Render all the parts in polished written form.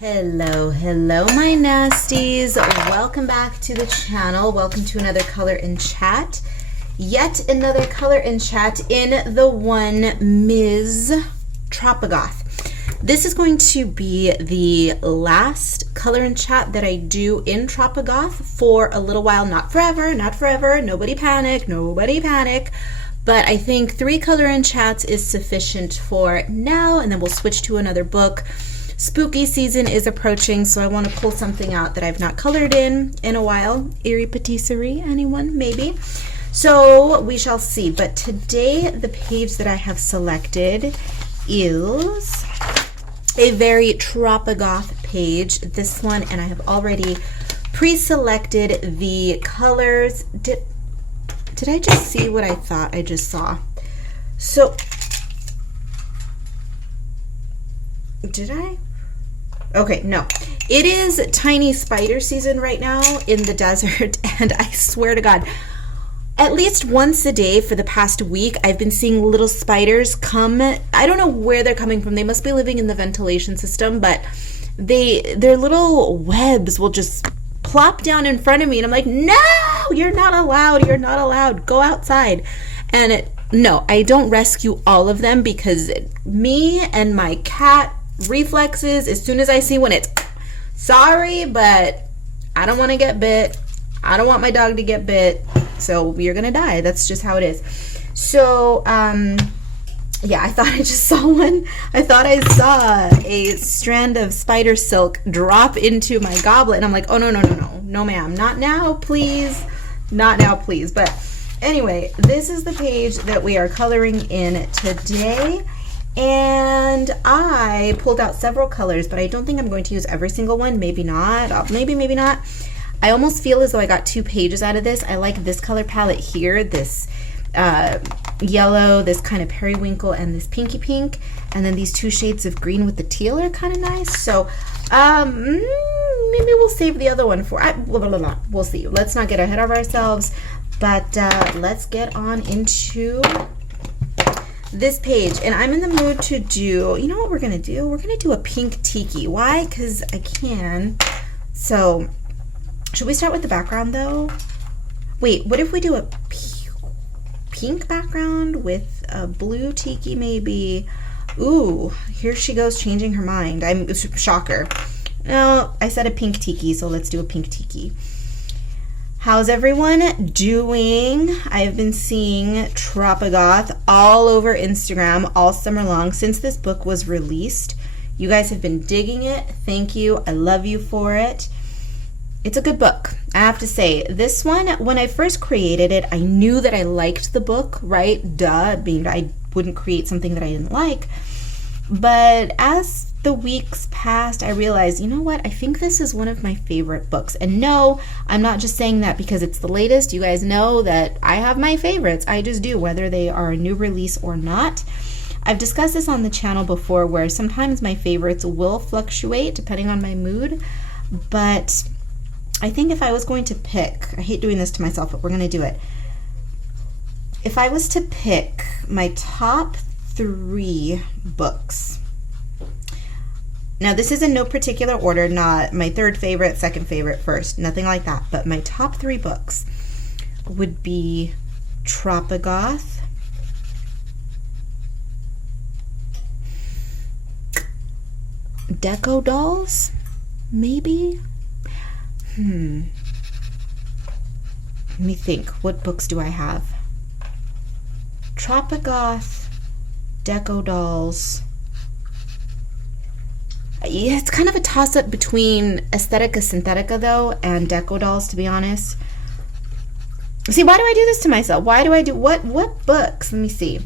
Hello my nasties. Welcome back to the channel. Welcome to another color in chat. Yet another color in chat in the one Ms. Tropigoth. This is going to be the last color in chat that I do in Tropigoth for a little while. Not forever, not forever. Nobody panic, nobody panic. But I think 3 color in chats is sufficient for now, and then we'll switch to another book. Spooky season is approaching, so I want to pull something out that I've not colored in a while. Eerie Patisserie, anyone? Maybe. So we shall see. But today the page that I have selected is a very Tropigoth page. This one, and I have already pre-selected the colors. Did I just see what I thought I just saw? So, did I? Okay, no. It is tiny spider season right now in the desert, and I swear to God, at least once a day for the past week, I've been seeing little spiders come. I don't know where they're coming from. They must be living in the ventilation system, but their little webs will just plop down in front of me, and I'm like, no, you're not allowed. You're not allowed. Go outside. And no, I don't rescue all of them because me and my cat reflexes, as soon as I see one, it's sorry, but I don't want to get bit. I don't want my dog to get bit, so you're gonna die. That's just how it is. So yeah, I thought I just saw one. I thought I saw a strand of spider silk drop into my goblet, and I'm like, oh no ma'am, not now please, not now please. But anyway, this is the page that we are coloring in today. And I pulled out several colors, but I don't think I'm going to use every single one. Maybe not. Maybe not. I almost feel as though I got 2 pages out of this. I like this color palette here, this yellow, this kind of periwinkle, and this pinky pink. And then these 2 shades of green with the teal are kind of nice. So maybe we'll save the other one for, we'll see. Let's not get ahead of ourselves, but let's get on into this page. And I'm in the mood to do, you know what we're gonna do? We're gonna do a pink tiki. Why? Because I can. So should we start with the background though? Wait, what if we do a pink background with a blue tiki maybe? Ooh, here she goes changing her mind. I'm shocker. No, I said a pink tiki, so let's do a pink tiki. How's everyone doing? I've been seeing Tropigoth all over Instagram all summer long since this book was released. You guys have been digging it. Thank you. I love you for it. It's a good book. I have to say, this one, when I first created it, I knew that I liked the book, right? Duh, being I wouldn't create something that I didn't like. But as the weeks passed, I realized, you know what? I think this is one of my favorite books. And no, I'm not just saying that because it's the latest. You guys know that I have my favorites. I just do, whether they are a new release or not. I've discussed this on the channel before where sometimes my favorites will fluctuate depending on my mood. But I think if I was going to pick, I hate doing this to myself, but we're going to do it. If I was to pick my top 3 books, now this is in no particular order, not my 3rd favorite, 2nd favorite, 1st, nothing like that, but my top 3 books would be Tropigoth, Deco Dolls, maybe? Let me think, what books do I have? Tropigoth, Deco Dolls. Yeah, it's kind of a toss-up between Aesthetica Synthetica, though, and Deco Dolls, to be honest. See, why do I do this to myself? Why do I do... What books? Let me see.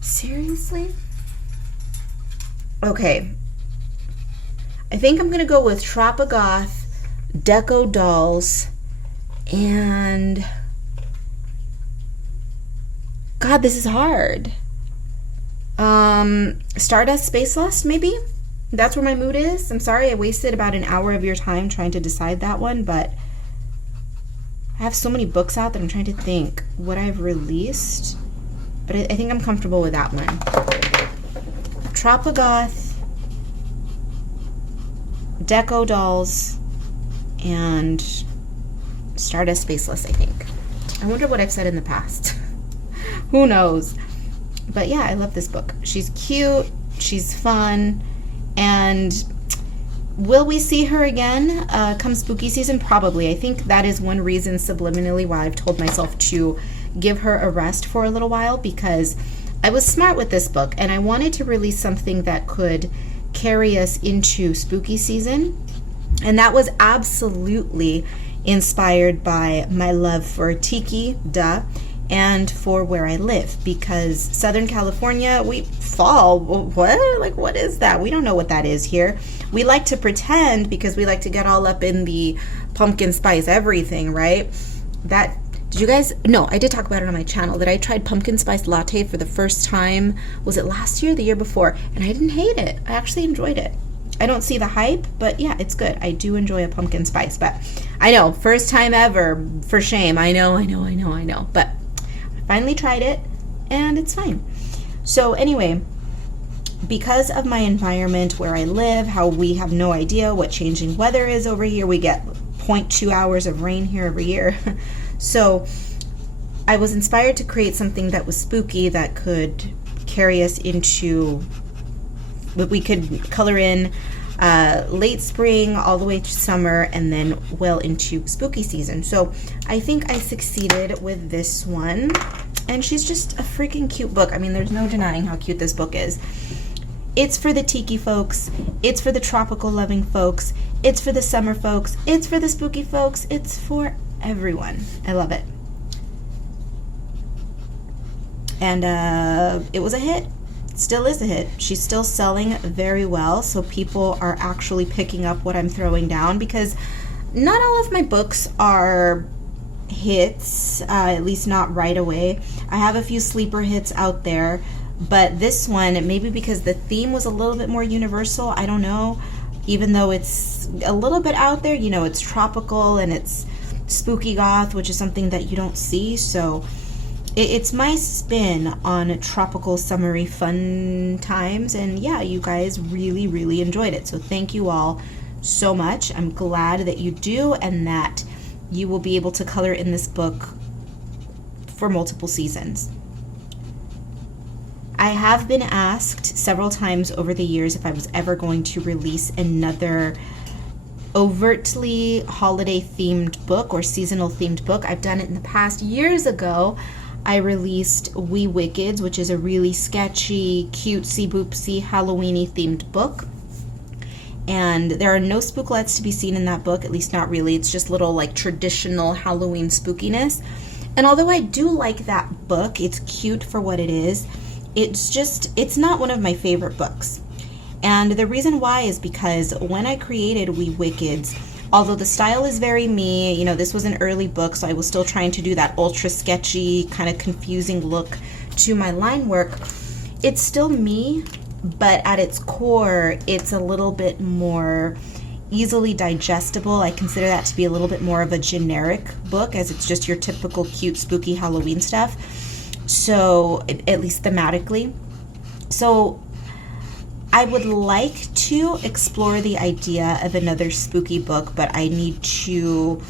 Seriously? Okay. I think I'm going to go with Tropigoth, Deco Dolls, and... God, this is hard. Stardust Space Lost, maybe? That's where my mood is. I'm sorry I wasted about an hour of your time trying to decide that one, but I have so many books out that I'm trying to think what I've released. but I think I'm comfortable with that one. Tropigoth, Deco Dolls, and Stardust Spaceless, I think. I wonder what I've said in the past. Who knows? But yeah, I love this book. She's cute, she's fun, and will we see her again come spooky season? Probably. I think that is one reason subliminally why I've told myself to give her a rest for a little while, because I was smart with this book and I wanted to release something that could carry us into spooky season. And that was absolutely inspired by my love for Tiki, and for where I live, because Southern California, we fall. What? Like, what is that? We don't know what that is here. We like to pretend because we like to get all up in the pumpkin spice everything, right? That, did you guys, no, I did talk about it on my channel, that I tried pumpkin spice latte for the first time. Was it last year or the year before? And I didn't hate it. I actually enjoyed it. I don't see the hype, but yeah, it's good. I do enjoy a pumpkin spice, but I know, first time ever, for shame. I know. But I finally tried it, and it's fine. So anyway, because of my environment where I live, how we have no idea what changing weather is over here. We get 0.2 hours of rain here every year. So I was inspired to create something that was spooky, that could carry us into, we could color in late spring all the way to summer, and then well into spooky season. So I think I succeeded with this one, and she's just a freaking cute book. I mean, there's no denying how cute this book is. It's for the Tiki folks, it's for the tropical loving folks, it's for the summer folks, it's for the spooky folks, it's for everyone. I love it. And it was a hit. Still is a hit. She's still selling very well, so people are actually picking up what I'm throwing down, because not all of my books are hits, at least not right away. I have a few sleeper hits out there, but this one, maybe because the theme was a little bit more universal, I don't know, even though it's a little bit out there, you know, it's tropical and it's spooky goth, which is something that you don't see, so it's my spin on tropical, summery, fun times. And yeah, you guys really, really enjoyed it. So thank you all so much. I'm glad that you do, and that you will be able to color in this book for multiple seasons. I have been asked several times over the years if I was ever going to release another overtly holiday themed book or seasonal themed book. I've done it in the past. Years ago, I released Wee Wickeds, which is a really sketchy, cutesy boopsy, Halloween-y themed book. And there are no spooklets to be seen in that book, at least not really. It's just little like traditional Halloween spookiness. And although I do like that book, it's cute for what it is, it's not one of my favorite books. And the reason why is because when I created Wee Wickeds, although the style is very me, you know, this was an early book, so I was still trying to do that ultra sketchy, kind of confusing look to my line work. It's still me, but at its core, it's a little bit more easily digestible. I consider that to be a little bit more of a generic book, as it's just your typical cute, spooky Halloween stuff. So, at least thematically. So, I would like to explore the idea of another spooky book, but I need to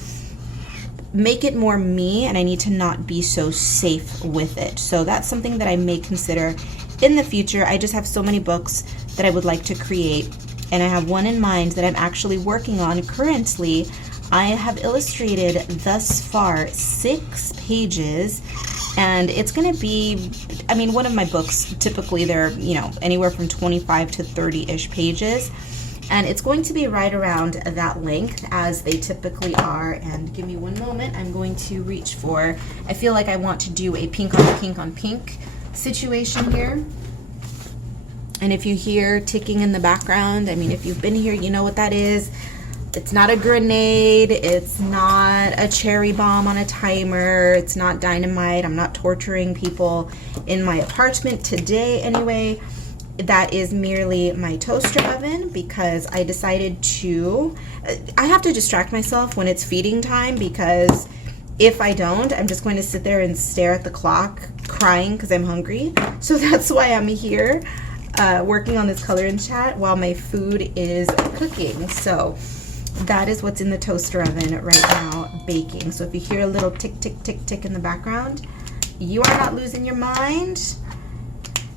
make it more me, and I need to not be so safe with it. So that's something that I may consider in the future. I just have so many books that I would like to create, and I have one in mind that I'm actually working on currently. I have illustrated thus far 6 pages, and it's going to be, I mean, one of my books, typically they're, you know, anywhere from 25 to 30-ish pages, and it's going to be right around that length as they typically are. And give me one moment, I'm going to reach for, I feel like I want to do a pink on pink on pink situation here. And if you hear ticking in the background, I mean, if you've been here, you know what that is. It's not a grenade, it's not a cherry bomb on a timer, it's not dynamite, I'm not torturing people in my apartment today anyway. That is merely my toaster oven, because I decided to, I have to distract myself when it's feeding time, because If I don't, I'm just going to sit there and stare at the clock crying because I'm hungry. So that's why I'm here working on this color and chat while my food is cooking. So that is what's in the toaster oven right now, baking. So if you hear a little tick, tick, tick, tick in the background, you are not losing your mind.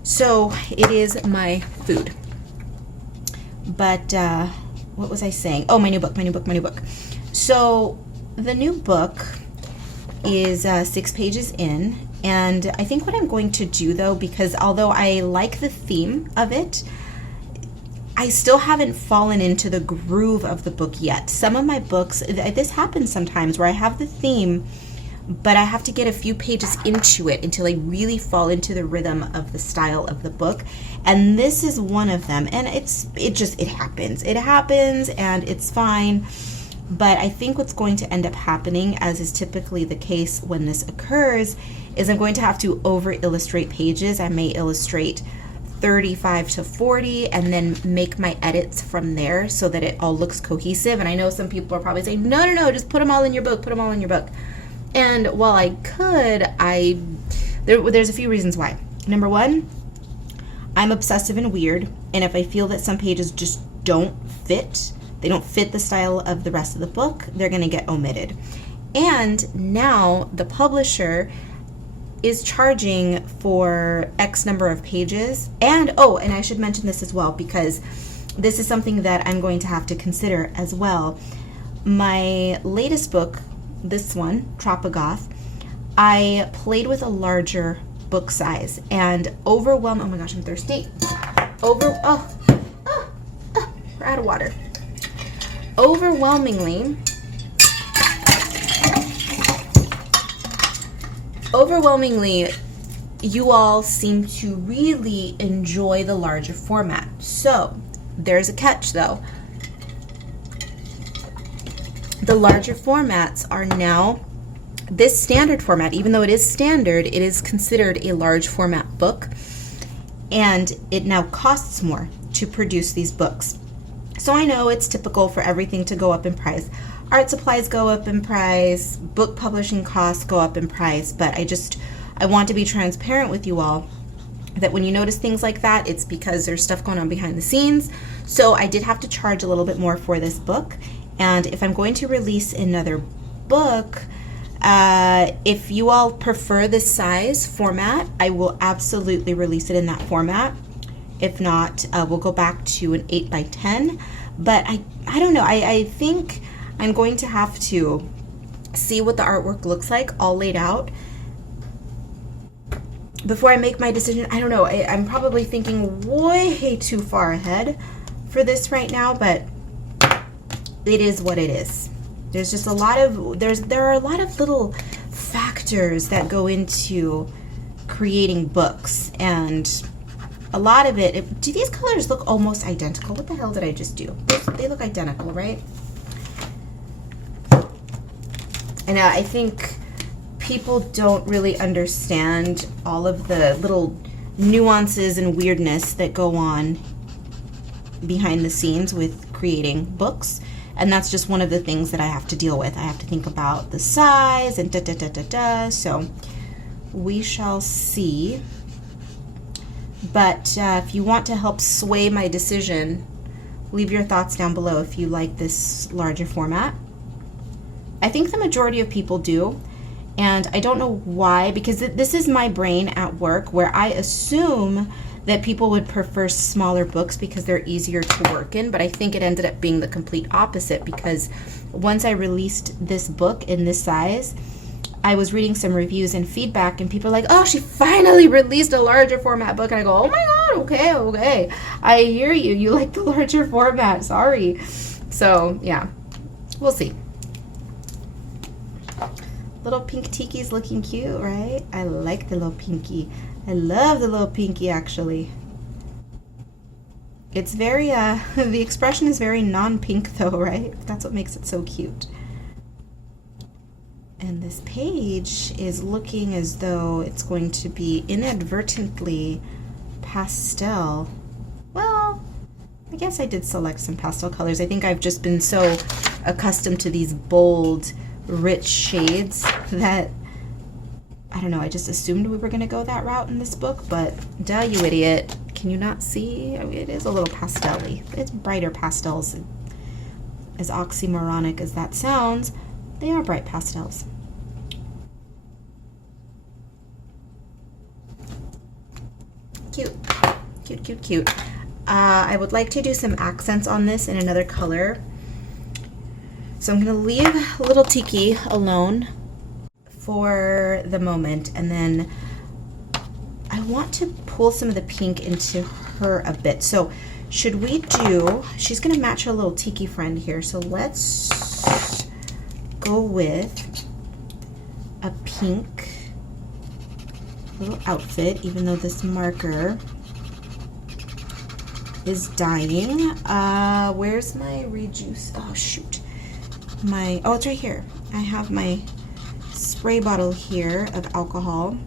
So it is my food. But what was I saying? Oh, my new book. So the new book is 6 pages in, and I think what I'm going to do though, because although I like the theme of it, I still haven't fallen into the groove of the book yet. Some of my books, this happens sometimes where I have the theme, but I have to get a few pages into it until I really fall into the rhythm of the style of the book. And this is one of them. And it happens. It happens and it's fine. But I think what's going to end up happening, as is typically the case when this occurs, is I'm going to have to over illustrate pages. I may illustrate 35 to 40 and then make my edits from there so that it all looks cohesive. And I know some people are probably saying, no, just put them all in your book, And while I could, there's a few reasons why. Number one, I'm obsessive and weird, and if I feel that some pages just don't fit, they don't fit the style of the rest of the book, they're going to get omitted. And now the publisher is charging for X number of pages. And I should mention this as well, because this is something that I'm going to have to consider as well. My latest book, this one, Tropigoth, I played with a larger book size and oh my gosh, I'm thirsty. We're out of water. Overwhelmingly, you all seem to really enjoy the larger format. So there's a catch though. The larger formats are now, this standard format, even though it is standard, it is considered a large format book, and it now costs more to produce these books. So I know it's typical for everything to go up in price. Art supplies go up in price, book publishing costs go up in price, but I want to be transparent with you all that when you notice things like that, it's because there's stuff going on behind the scenes. So I did have to charge a little bit more for this book. And if I'm going to release another book, if you all prefer this size format, I will absolutely release it in that format. If not, we'll go back to an 8x10. But I don't know. I think I'm going to have to see what the artwork looks like all laid out before I make my decision. I don't know. I'm probably thinking way too far ahead for this right now, but it is what it is. There's just there are a lot of little factors that go into creating books, and a lot of it, do these colors look almost identical? What the hell did I just do? They look identical, right? And I think people don't really understand all of the little nuances and weirdness that go on behind the scenes with creating books. And that's just one of the things that I have to deal with. I have to think about the size and So we shall see. But if you want to help sway my decision, leave your thoughts down below if you like this larger format. I think the majority of people do. And I don't know why, because this is my brain at work, where I assume that people would prefer smaller books because they're easier to work in, but I think it ended up being the complete opposite, because once I released this book in this size, I was reading some reviews and feedback, and people are like, oh, she finally released a larger format book. And I go, oh my God, okay. I hear you. You like the larger format. Sorry. So, yeah, we'll see. Little pink Tiki's looking cute, right? I like the little pinky. I love the little pinky, actually. It's very, the expression is very non-pink though, right? That's what makes it so cute. And this page is looking as though it's going to be inadvertently pastel. Well, I guess I did select some pastel colors. I think I've just been so accustomed to these bold rich shades that, I don't know, I just assumed we were going to go that route in this book, but duh, you idiot. Can you not see? I mean, it is a little pastel-y. It's brighter pastels. As oxymoronic as that sounds, they are bright pastels. Cute. Cute, cute, cute. I would like to do some accents on this in another color. So I'm going to leave little Tiki alone for the moment, and then I want to pull some of the pink into her a bit. So should we do, she's going to match her little Tiki friend here, so let's go with a pink little outfit, even though this marker is dying. Where's my rejuice? Oh shoot. Oh, it's right here. I have my spray bottle here of alcohol.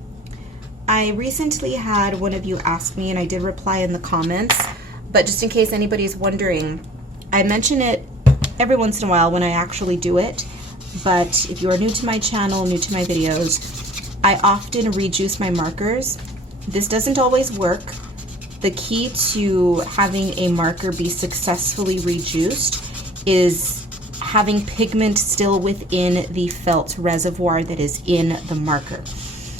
I recently had one of you ask me, and I did reply in the comments, but just in case anybody's wondering, I mention it every once in a while when I actually do it, but if you are new to my channel, new to my videos, I often rejuice my markers. This doesn't always work. The key to having a marker be successfully rejuiced is having pigment still within the felt reservoir that is in the marker.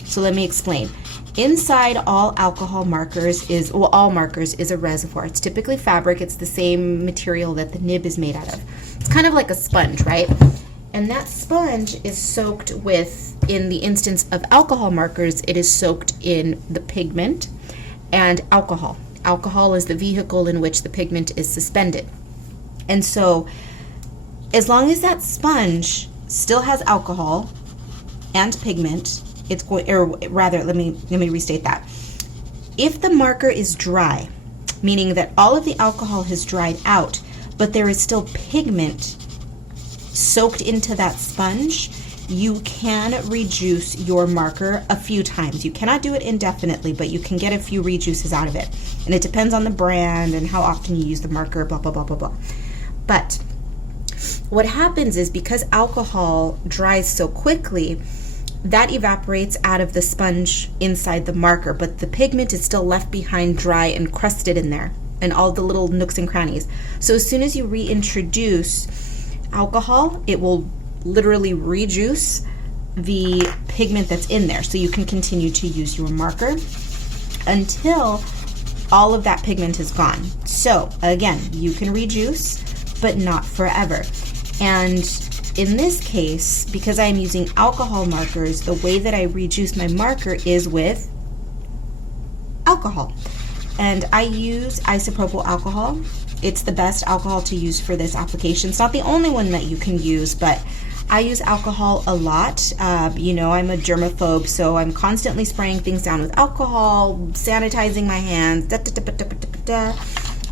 So let me explain. Inside all alcohol markers is, well, all markers is a reservoir. It's typically fabric. It's the same material that the nib is made out of. It's kind of like a sponge, right? And that sponge is soaked with, in the instance of alcohol markers, it is soaked in the pigment and alcohol. Alcohol is the vehicle in which the pigment is suspended. And so as long as that sponge still has alcohol and pigment, it's going, or rather, let me restate that. If the marker is dry, meaning that all of the alcohol has dried out, but there is still pigment soaked into that sponge, you can rejuice your marker a few times. You cannot do it indefinitely, but you can get a few rejuices out of it. And it depends on the brand and how often you use the marker, blah, blah, blah, blah, blah. But what happens is, because alcohol dries so quickly, that evaporates out of the sponge inside the marker, but the pigment is still left behind dry and crusted in there, and all the little nooks and crannies. So as soon as you reintroduce alcohol, it will literally rejuice the pigment that's in there, so you can continue to use your marker until all of that pigment is gone. So again, you can rejuice, but not forever. And in this case, because I'm using alcohol markers, the way that I rejuice my marker is with alcohol. And I use isopropyl alcohol. It's the best alcohol to use for this application. It's not the only one that you can use, but I use alcohol a lot. You know, I'm a germaphobe, so I'm constantly spraying things down with alcohol, sanitizing my hands,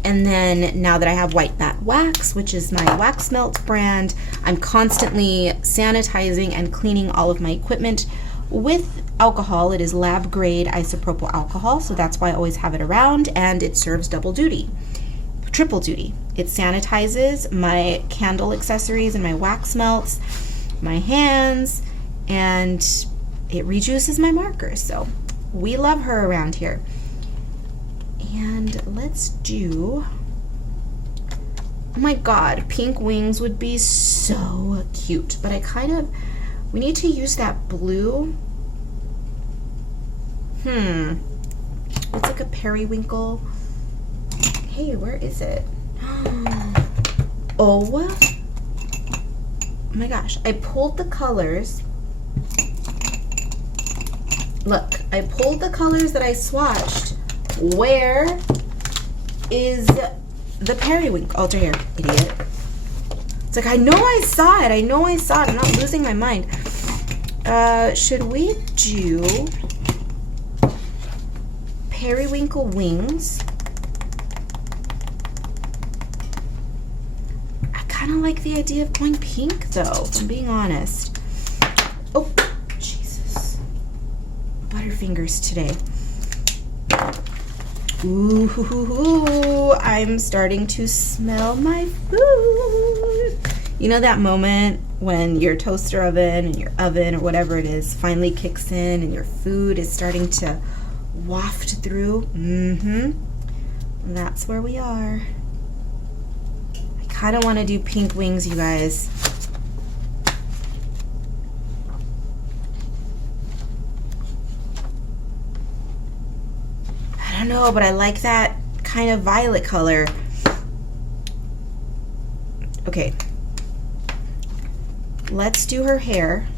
And then now that I have White Bat Wax, which is my wax melt brand, I'm constantly sanitizing and cleaning all of my equipment with alcohol. It is lab grade isopropyl alcohol, so that's why I always have it around, and it serves double duty, triple duty. It sanitizes my candle accessories and my wax melts, my hands, and it rejuices my markers. So we love her around here. And let's do, oh my god, pink wings would be so cute, but we need to use that blue. It's like a periwinkle. Hey, where is it? Oh my gosh, I pulled the colors. Look, I pulled the colors that I swatched. Where is the periwinkle? Oh, it's right here, idiot. It's like, I know I saw it. I'm not losing my mind. Should we do periwinkle wings? I kind of like the idea of going pink, though, if I'm being honest. Oh, Jesus. Butterfingers today. Ooh, I'm starting to smell my food. You know that moment when your toaster oven and your oven or whatever it is finally kicks in and your food is starting to waft through? That's where we are. I kind of want to do pink wings, you guys. I don't know, but I like that kind of violet color. Okay. Let's do her hair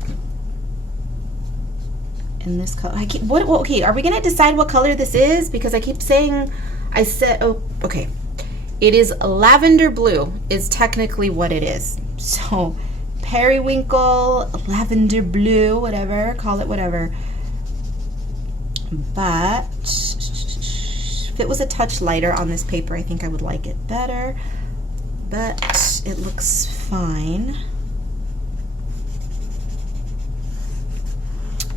in this color. Okay, are we gonna decide what color this is? Because I keep saying, oh, okay. It is lavender blue is technically what it is. So periwinkle, lavender blue, whatever, call it whatever. But if it was a touch lighter on this paper, I think I would like it better. But it looks fine.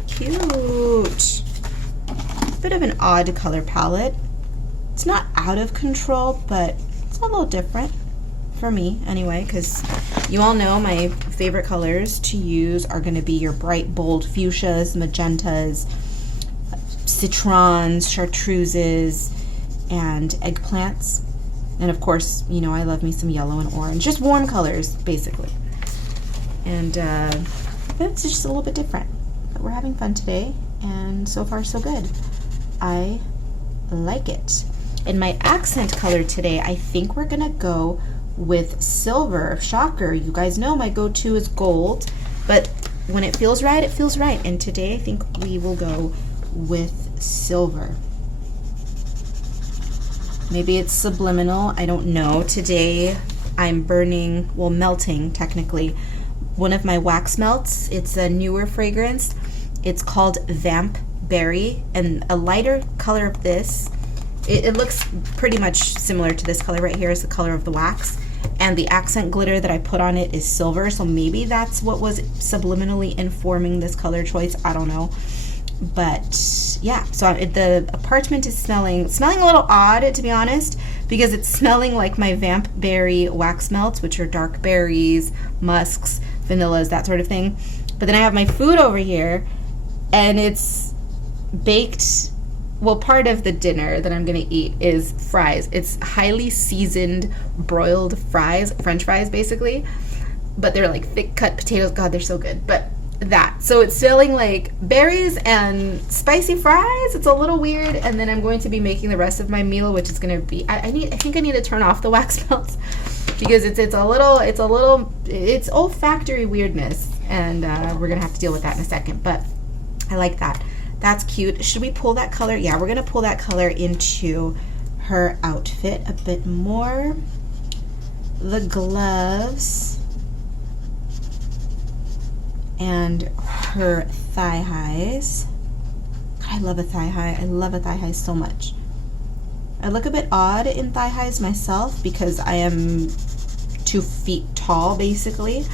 Cute. Bit of an odd color palette. It's not out of control, but it's a little different for me anyway, because you all know my favorite colors to use are going to be your bright, bold fuchsias, magentas, citrons, chartreuses, and eggplants. And of course, you know, I love me some yellow and orange. Just warm colors, basically. And it's just a little bit different. But we're having fun today, and so far so good. I like it. In my accent color today, I think we're gonna go with silver. Shocker, you guys know my go-to is gold, but when it feels right, it feels right. And today I think we will go with silver. Maybe it's subliminal, I don't know. Today I'm melting technically, one of my wax melts. It's a newer fragrance. It's called Vamp Berry, and a lighter color of this, it looks pretty much similar to this color right here is the color of the wax, and the accent glitter that I put on it is silver, so maybe that's what was subliminally informing this color choice. I don't know. But yeah, so the apartment is smelling a little odd, to be honest, because it's smelling like my Vamp Berry wax melts, which are dark berries, musks, vanillas, that sort of thing. But then I have my food over here, and it's baked. Well, part of the dinner that I'm gonna eat is fries. It's highly seasoned broiled fries, French fries basically, but they're like thick cut potatoes. God, they're so good. But that, so it's smelling like berries and spicy fries. It's a little weird. And then I'm going to be making the rest of my meal, which is going to be, I think I need to turn off the wax melts because it's olfactory weirdness, and we're gonna have to deal with that in a second. But I like that. That's cute. Should we pull that color? Yeah, we're gonna pull that color into her outfit a bit more. The gloves and her thigh highs. God, I love a thigh high. I love a thigh high so much. I look a bit odd in thigh highs myself because I am 2 feet tall, basically.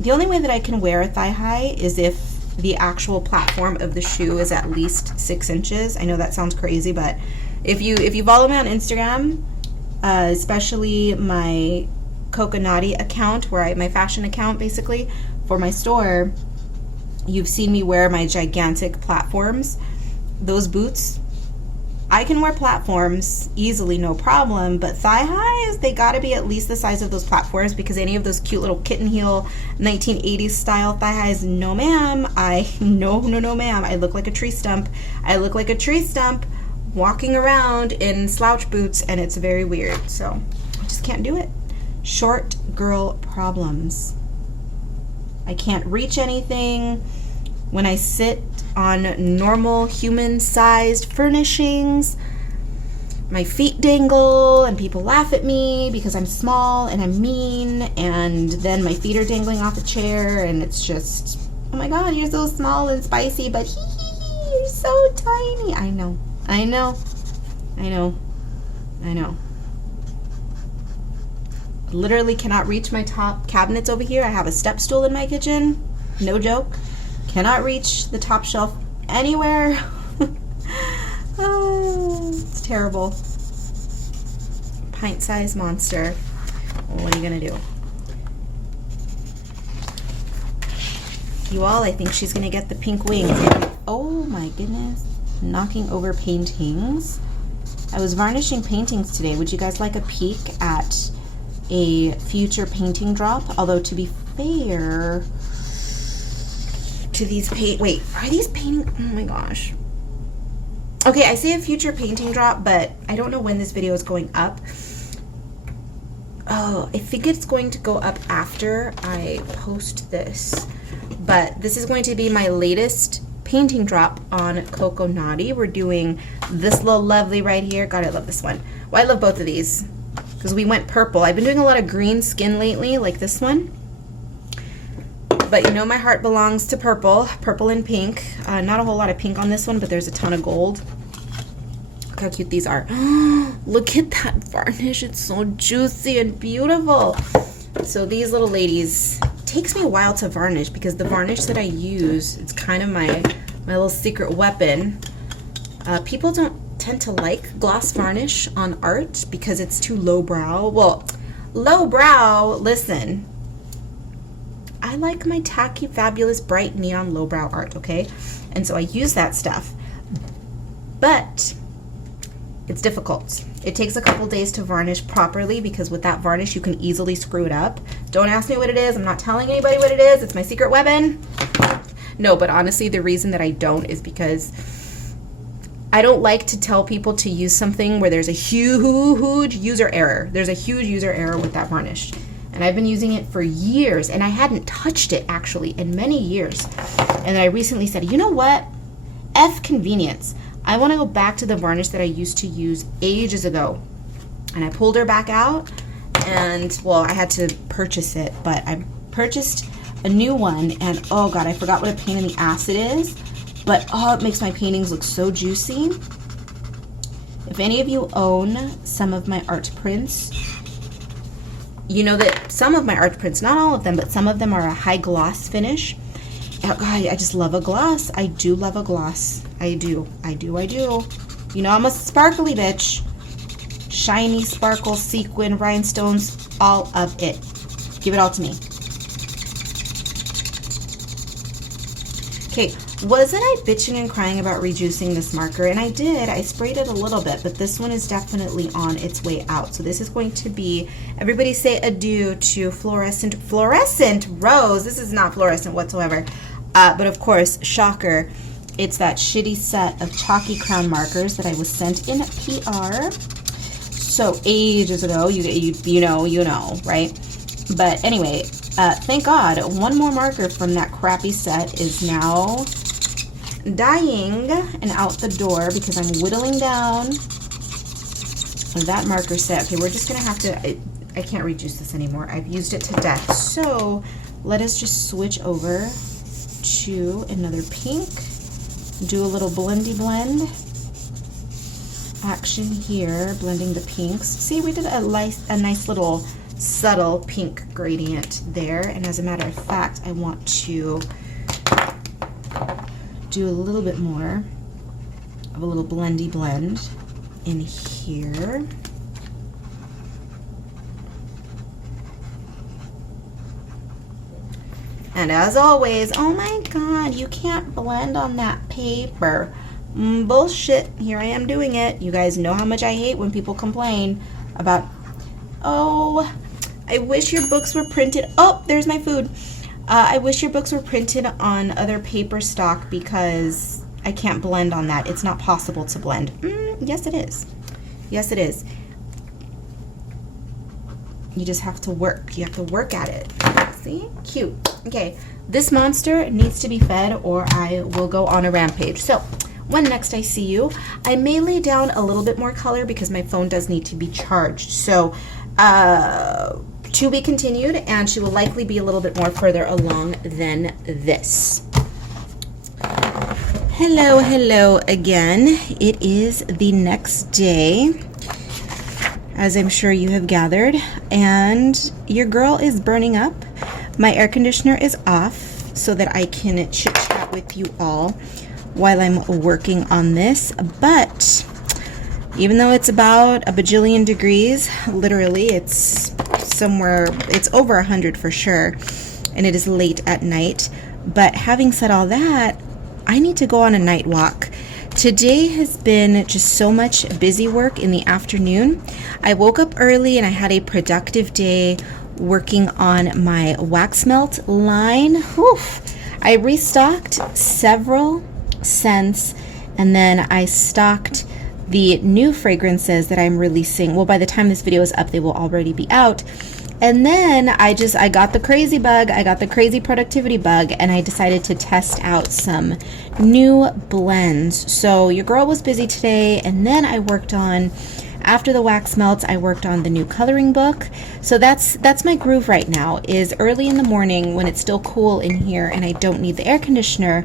The only way that I can wear a thigh high is if the actual platform of the shoe is at least 6 inches. I know that sounds crazy, but if you follow me on Instagram, especially my Coconauty account, my fashion account basically for my store, you've seen me wear my gigantic platforms. Those boots, I can wear platforms easily, no problem, but thigh highs, they gotta be at least the size of those platforms, because any of those cute little kitten heel 1980s style thigh highs, no ma'am. No ma'am. I look like a tree stump. I look like a tree stump walking around in slouch boots, and it's very weird. So I just can't do it. Short girl problems. I can't reach anything. When I sit on normal human-sized furnishings, my feet dangle and people laugh at me because I'm small and I'm mean, and then my feet are dangling off a chair, and it's just, oh my God, you're so small and spicy, but you're so tiny. I know. Literally cannot reach my top cabinets over here. I have a step stool in my kitchen. No joke. Cannot reach the top shelf anywhere. Oh, it's terrible. Pint-sized monster. What are you gonna do? You all, I think she's gonna get the pink wings. Oh my goodness. Knocking over paintings. I was varnishing paintings today. Would you guys like a peek at a future painting drop? Although, to be fair to these wait, are these painting? Oh my gosh. Okay, I say a future painting drop, but I don't know when this video is going up. Oh, I think it's going to go up after I post this. But this is going to be my latest painting drop on Coco Naughty. We're doing this little lovely right here. God, I love this one. Well, I love both of these because we went purple. I've been doing a lot of green skin lately, like this one. But you know my heart belongs to purple. Purple and pink. Not a whole lot of pink on this one, but there's a ton of gold. Look how cute these are. Look at that varnish. It's so juicy and beautiful. So these little ladies, takes me a while to varnish because the varnish that I use, it's kind of my little secret weapon. People don't tend to like gloss varnish on art because it's too lowbrow. Well, lowbrow, listen, I like my tacky, fabulous, bright, neon, lowbrow art, okay? And so I use that stuff. But it's difficult. It takes a couple days to varnish properly because with that varnish you can easily screw it up. Don't ask me what it is. I'm not telling anybody what it is. It's my secret weapon. No, but honestly the reason that I don't is because I don't like to tell people to use something where there's a huge user error. There's a huge user error with that varnish. And I've been using it for years and I hadn't touched it actually in many years. And then I recently said, you know what? F convenience. I want to go back to the varnish that I used to use ages ago. And I pulled her back out and, well, I had to purchase it, but I purchased a new one and oh God, I forgot what a pain in the ass it is, but oh, it makes my paintings look so juicy. If any of you own some of my art prints, you know that some of my art prints, not all of them, but some of them are a high gloss finish. Oh God, I just love a gloss. I do love a gloss. I do. You know I'm a sparkly bitch. Shiny, sparkle, sequin, rhinestones, all of it. Give it all to me. Okay, wasn't I bitching and crying about rejuicing this marker? And I did. I sprayed it a little bit, but this one is definitely on its way out. So this is going to be, everybody say adieu to fluorescent rose. This is not fluorescent whatsoever. But of course, shocker, it's that shitty set of chalky crown markers that I was sent in PR. So ages ago, you know, right? But anyway, thank God, one more marker from that crappy set is now dying and out the door because I'm whittling down that marker set. Okay, we're just gonna have to, I can't rejuice this anymore. I've used it to death. So let us just switch over to another pink. Do a little blendy blend action here, blending the pinks. See, we did a nice little subtle pink gradient there. And as a matter of fact, I want to do a little bit more of a little blendy blend in here. And as always, oh my God, you can't blend on that paper. Bullshit, here I am doing it. You guys know how much I hate when people complain about, oh, I wish your books were printed. Oh, there's my food. I wish your books were printed on other paper stock because I can't blend on that. It's not possible to blend. Yes, it is. Yes, it is. You just have to work. You have to work at it. See? Cute. Okay, this monster needs to be fed or I will go on a rampage. So, when next I see you, I may lay down a little bit more color because my phone does need to be charged. So, to be continued, and she will likely be a little bit more further along than this. Hello again. It is the next day, as I'm sure you have gathered, and your girl is burning up. My air conditioner is off so that I can chit chat with you all while I'm working on this, but even though it's about a bajillion degrees, literally it's somewhere, it's over 100 for sure, and it is late at night. But having said all that, I need to go on a night walk. Today has been just so much busy work in the afternoon. I woke up early and I had a productive day working on my wax melt line. Whew. I restocked several scents, and then I stocked the new fragrances that I'm releasing. Well, by the time this video is up, they will already be out. And then I got the crazy bug, I got the crazy productivity bug, and I decided to test out some new blends. So your girl was busy today, and then I worked on, after the wax melts, I worked on the new coloring book. So that's my groove right now, is early in the morning when it's still cool in here and I don't need the air conditioner,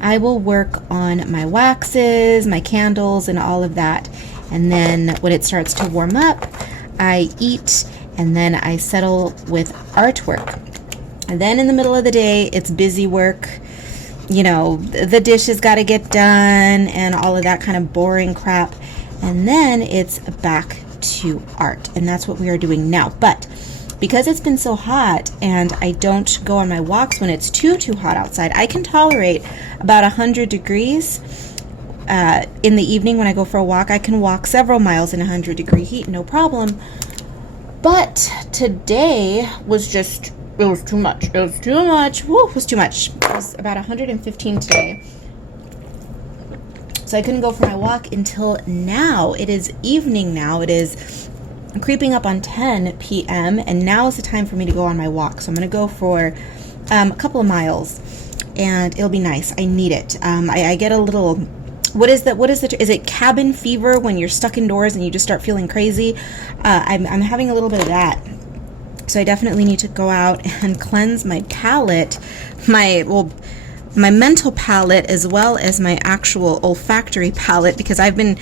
I will work on my waxes, my candles, and all of that. And then when it starts to warm up, I eat, and then I settle with artwork. And then in the middle of the day, it's busy work. You know, the dishes got to get done and all of that kind of boring crap. And then it's back to art. And that's what we are doing now. But because it's been so hot and I don't go on my walks when it's too hot outside, I can tolerate about 100 degrees. In the evening when I go for a walk, I can walk several miles in 100-degree heat, no problem. But today was just, it was too much. It was too much. Woo, it was too much. It was about 115 today. So I couldn't go for my walk until now. It is evening now. It is creeping up on 10 p.m. and now is the time for me to go on my walk. So I'm going to go for a couple of miles, and it'll be nice. I need it. I get a little... What is it cabin fever when you're stuck indoors and you just start feeling crazy? I'm having a little bit of that. So I definitely need to go out and cleanse my palate, my mental palate, as well as my actual olfactory palate, because I've been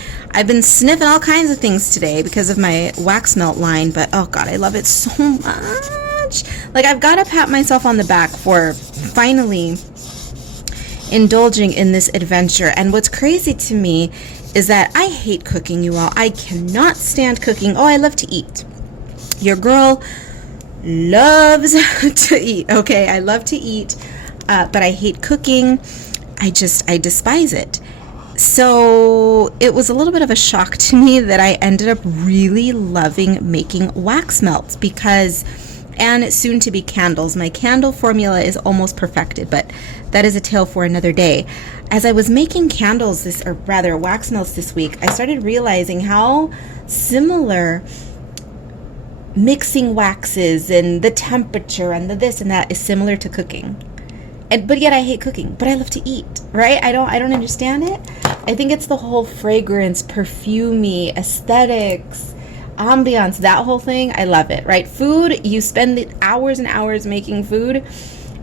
sniffing all kinds of things today because of my wax melt line. But oh God, I love it so much. Like, I've got to pat myself on the back for finally indulging in this adventure. And what's crazy to me is that I hate cooking, you all. I cannot stand cooking. Oh, I love to eat. Your girl loves to eat. Okay, I love to eat, but I hate cooking. I despise it. So it was a little bit of a shock to me that I ended up really loving making wax melts, and soon to be candles. My candle formula is almost perfected, but that is a tale for another day. As I was making candles wax melts this week, I started realizing how similar mixing waxes and the temperature and the this and that is similar to cooking. But yet I hate cooking, but I love to eat, right? I don't understand it. I think it's the whole fragrance, perfumey, aesthetics, ambiance, that whole thing. I love it, right? Food, you spend the hours and hours making food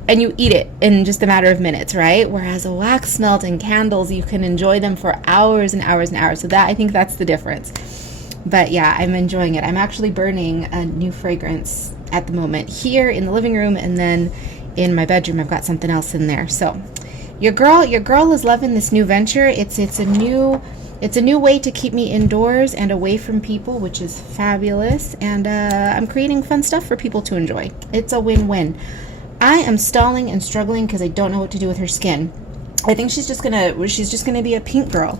and you eat it in just a matter of minutes, right? Whereas a wax melt and candles, you can enjoy them for hours and hours and hours. So I think that's the difference. But yeah, I'm enjoying it. I'm actually burning a new fragrance at the moment here in the living room, and then in my bedroom I've got something else in there. So your girl is loving this new venture. It's a new way to keep me indoors and away from people, which is fabulous. And I'm creating fun stuff for people to enjoy. It's a win-win. I am stalling and struggling because I don't know what to do with her skin. I think she's just gonna be a pink girl.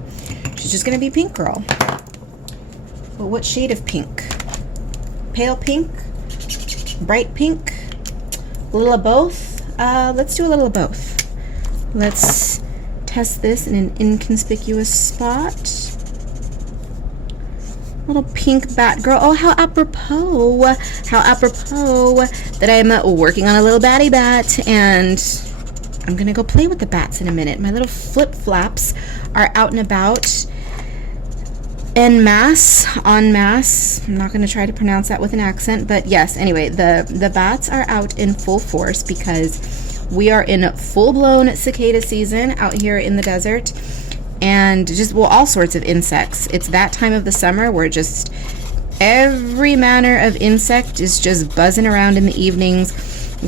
She's just gonna be a pink girl. But what shade of pink? Pale pink? Bright pink? A little of both? Let's do a little of both. Let's test this in an inconspicuous spot. Little pink bat girl. Oh, how apropos. How apropos that I'm working on a little batty bat, and I'm going to go play with the bats in a minute. My little flip-flaps are out and about en masse. I'm not going to try to pronounce that with an accent, but yes, anyway, the bats are out in full force because we are in full-blown cicada season out here in the desert. And all sorts of insects. It's that time of the summer where just every manner of insect is just buzzing around in the evenings.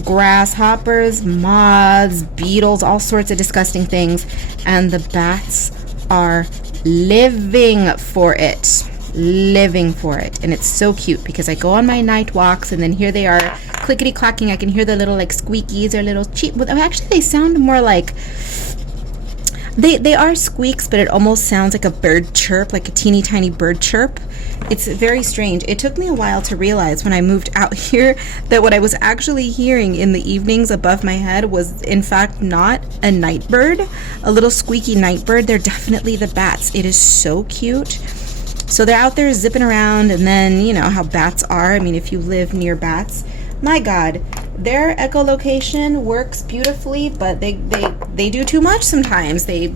Grasshoppers, moths, beetles, all sorts of disgusting things. And the bats are living for it. living for it. And it's so cute because I go on my night walks and then here they are clickety clacking. I can hear the little like squeakies or little cheep. Well, actually they sound more like they are squeaks, but it almost sounds like a bird chirp, like a teeny tiny bird chirp. It's very strange. It took me a while to realize when I moved out here that what I was actually hearing in the evenings above my head was in fact not a night bird, a little squeaky night bird. They're definitely the bats. It is so cute. So they're out there zipping around, and then you know how bats are. I mean, if you live near bats, my God, their echolocation works beautifully, but they do too much sometimes. They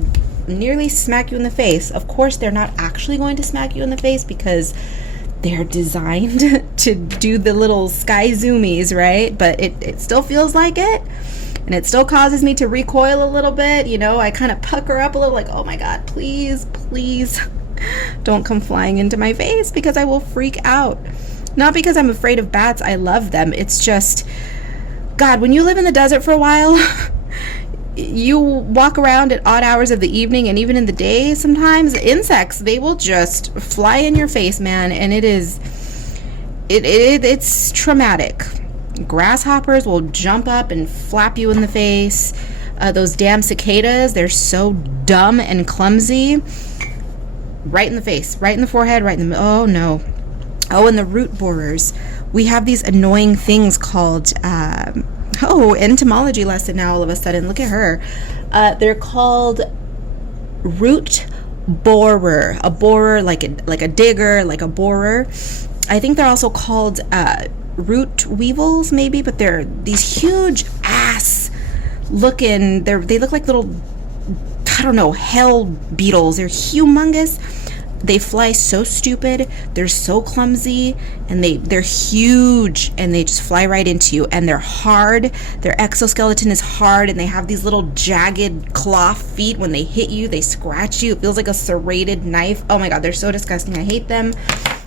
nearly smack you in the face. Of course, they're not actually going to smack you in the face because they're designed to do the little sky zoomies, right? But it still feels like it, and it still causes me to recoil a little bit. You know, I kind of pucker up a little like, oh my God, please, please don't come flying into my face because I will freak out. Not because I'm afraid of bats. I love them. It's just, God, when you live in the desert for a while, you walk around at odd hours of the evening and even in the day sometimes, insects, they will just fly in your face, man. And it's traumatic. Grasshoppers will jump up and flap you in the face. Those damn cicadas, they're so dumb and clumsy. Right in the face, right in the forehead, right in the, oh no. Oh, and the root borers. We have these annoying things called, entomology lesson now all of a sudden. Look at her. They're called root borer. A borer, like a digger, like a borer. I think they're also called root weevils, maybe, but they're these huge ass looking, they look like little, I don't know, hell beetles. They're humongous. They fly so stupid, they're so clumsy, and they're huge, and they just fly right into you, and they're hard. Their exoskeleton is hard, and they have these little jagged claw feet. When they hit you, they scratch you. It feels like a serrated knife. Oh my God, they're so disgusting. I hate them.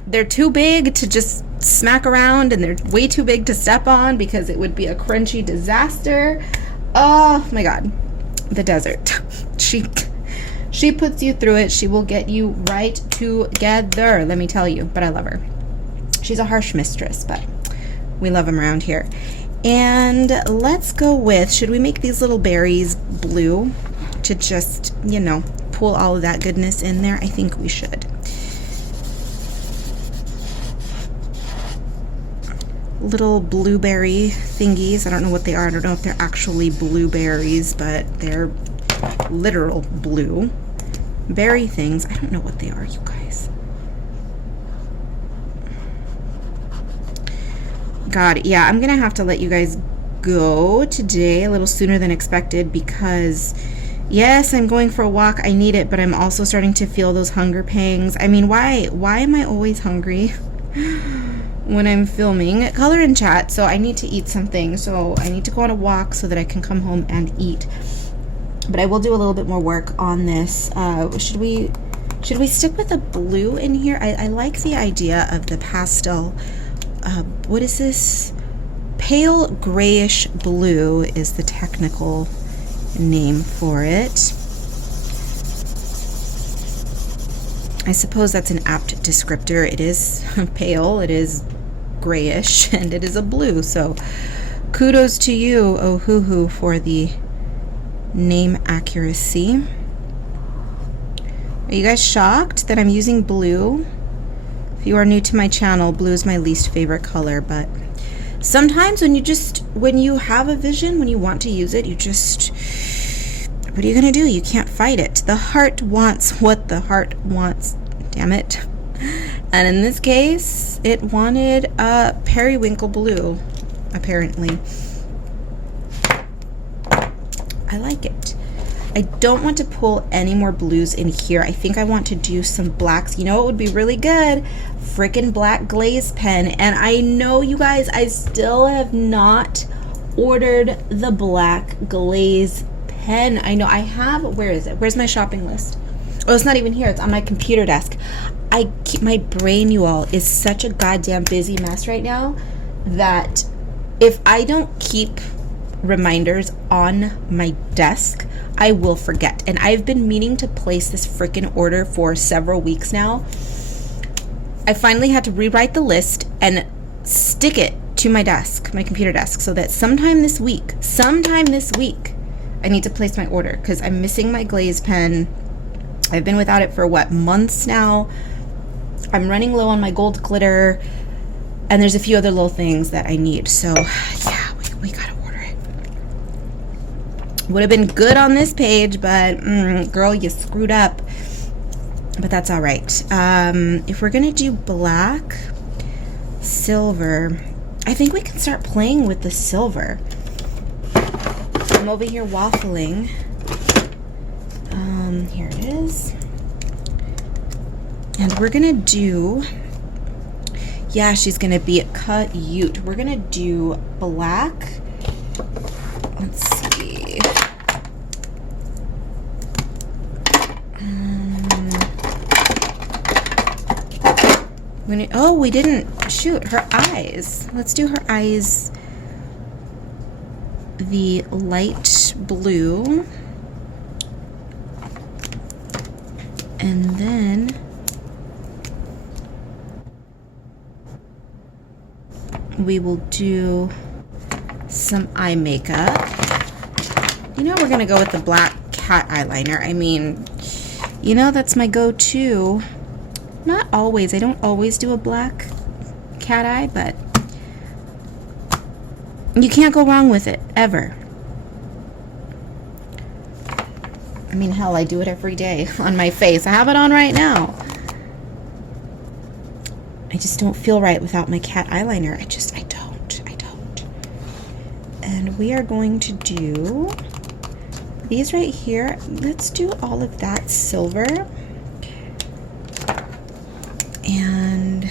They're too big to just smack around, and they're way too big to step on because it would be a crunchy disaster. Oh my God, the desert. She puts you through it. She will get you right together, let me tell you. But I love her. She's a harsh mistress, but we love them around here. And let's go with, should we make these little berries blue to just, you know, pull all of that goodness in there? I think we should. Little blueberry thingies. I don't know what they are. I don't know if they're actually blueberries, but they're literal blue berry things. I don't know what they are, you guys. God, yeah, I'm gonna have to let you guys go today a little sooner than expected because yes, I'm going for a walk. I need it, but I'm also starting to feel those hunger pangs. I mean, why am I always hungry when I'm filming? Color and chat, so I need to eat something. So I need to go on a walk so that I can come home and eat. But I will do a little bit more work on this. Should we stick with the blue in here? I like the idea of the pastel. What is this? Pale grayish blue is the technical name for it. I suppose that's an apt descriptor. It is pale, it is grayish, and it is a blue. So kudos to you, oh hoo hoo, for the name accuracy. Are you guys shocked that I'm using blue? If you are new to my channel, blue is my least favorite color, but sometimes when you have a vision, when you want to use it, what are you gonna do? You can't fight it. The heart wants what the heart wants, damn it. And in this case, it wanted a periwinkle blue, apparently. I like it. I don't want to pull any more blues in here. I think I want to do some blacks. You know what would be really good? Frickin' black glaze pen. And I know, you guys, I still have not ordered the black glaze pen. I know I have. Where is it? Where's my shopping list? Oh, it's not even here. It's on my computer desk. My brain, you all, is such a goddamn busy mess right now that if I don't keep reminders on my desk, I will forget. And I've been meaning to place this freaking order for several weeks now. I finally had to rewrite the list and stick it to my desk, my computer desk, so that sometime this week, I need to place my order because I'm missing my glaze pen. I've been without it for what, months now. I'm running low on my gold glitter, and there's a few other little things that I need. So yeah, we gotta order it. Would have been good on this page, but girl, you screwed up. But that's all right. If we're gonna do black, silver, I think we can start playing with the silver. I'm over here waffling. Here it is. And we're gonna do, yeah, she's gonna be a cute. We're gonna do black. Let's see. Oh, we didn't shoot her eyes. Let's do her eyes the light blue. And then we will do some eye makeup. You know, we're gonna go with the black cat eyeliner. I mean, you know, that's my go-to. Not always. I don't always do a black cat eye, but you can't go wrong with it, ever. I mean, hell, I do it every day on my face. I have it on right now. I just don't feel right without my cat eyeliner. I don't. And we are going to do these right here. Let's do all of that silver. And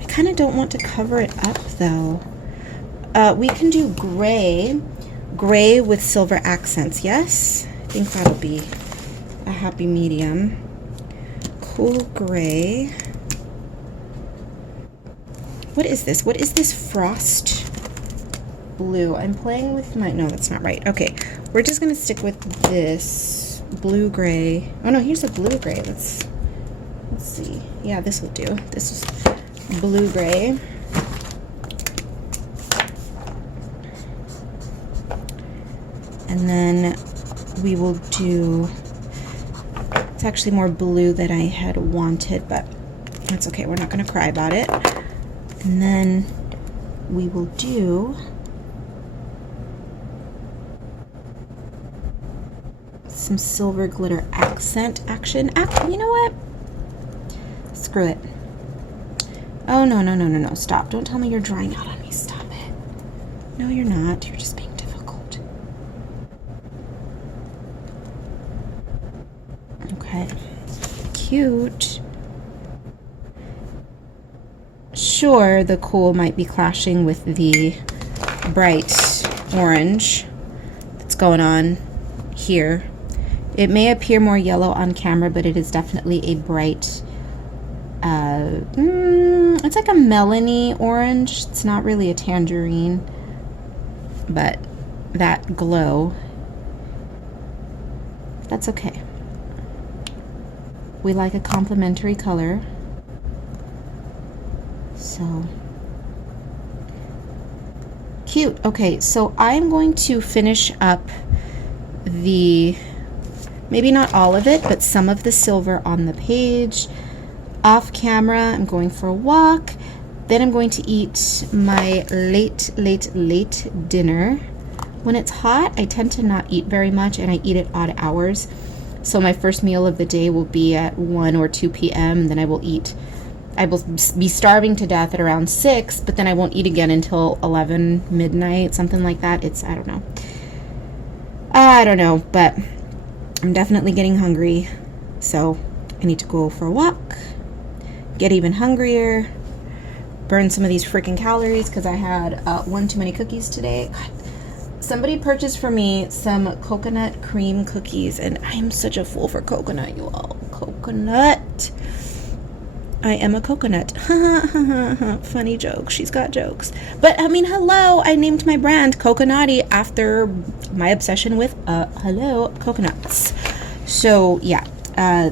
I kind of don't want to cover it up, though. We can do gray with silver accents, yes? I think that'll be a happy medium. Cool gray. What is this? What is this frost blue? I'm playing with my, no, that's not right. Okay, we're just gonna stick with this blue gray. Oh no, here's a blue gray. Let's see. Yeah, this will do. This is blue gray. And then we will do, it's actually more blue than I had wanted, but that's okay. We're not going to cry about it. And then we will do some silver glitter accent action. You know what? Screw it. Oh, no. Stop. Don't tell me you're drying out on me. Stop it. No, you're not. You're just being difficult. Okay. Cute. Sure, the cool might be clashing with the bright orange that's going on here. It may appear more yellow on camera, but it is definitely a bright, it's like a melony orange. It's not really a tangerine, but that glow, that's okay. We like a complementary color. So cute. Okay, so I'm going to finish up the, maybe not all of it, but some of the silver on the page. Off camera, I'm going for a walk. Then I'm going to eat my late dinner. When it's hot, I tend to not eat very much, and I eat at odd hours. So my first meal of the day will be at 1 or 2 p.m. Then I will be starving to death at around 6, but then I won't eat again until 11 midnight, something like that. I don't know, but I'm definitely getting hungry, so I need to go for a walk, get even hungrier, burn some of these freaking calories because I had one too many cookies today. God. Somebody purchased for me some coconut cream cookies, and I am such a fool for coconut, you all. Coconut. I am a coconut. Funny joke. She's got jokes. But, I mean, hello. I named my brand Coconutty after my obsession with, coconuts. So, yeah.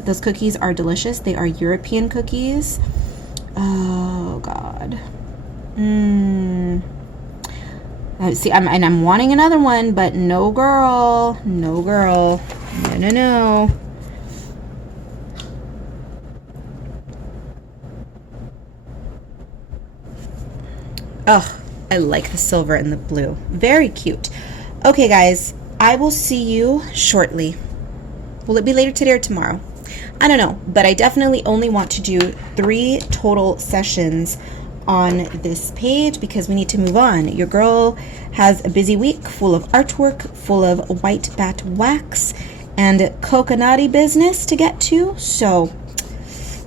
Those cookies are delicious. They are European cookies. Oh, God. See, I'm wanting another one, but no, girl. No, girl. No, no, no. Oh, I like the silver and the blue. Very cute. Okay, guys, I will see you shortly. Will it be later today or tomorrow? I don't know, but I definitely only want to do 3 total sessions on this page because we need to move on. Your girl has a busy week full of artwork, full of white bat wax and coconutty business to get to. So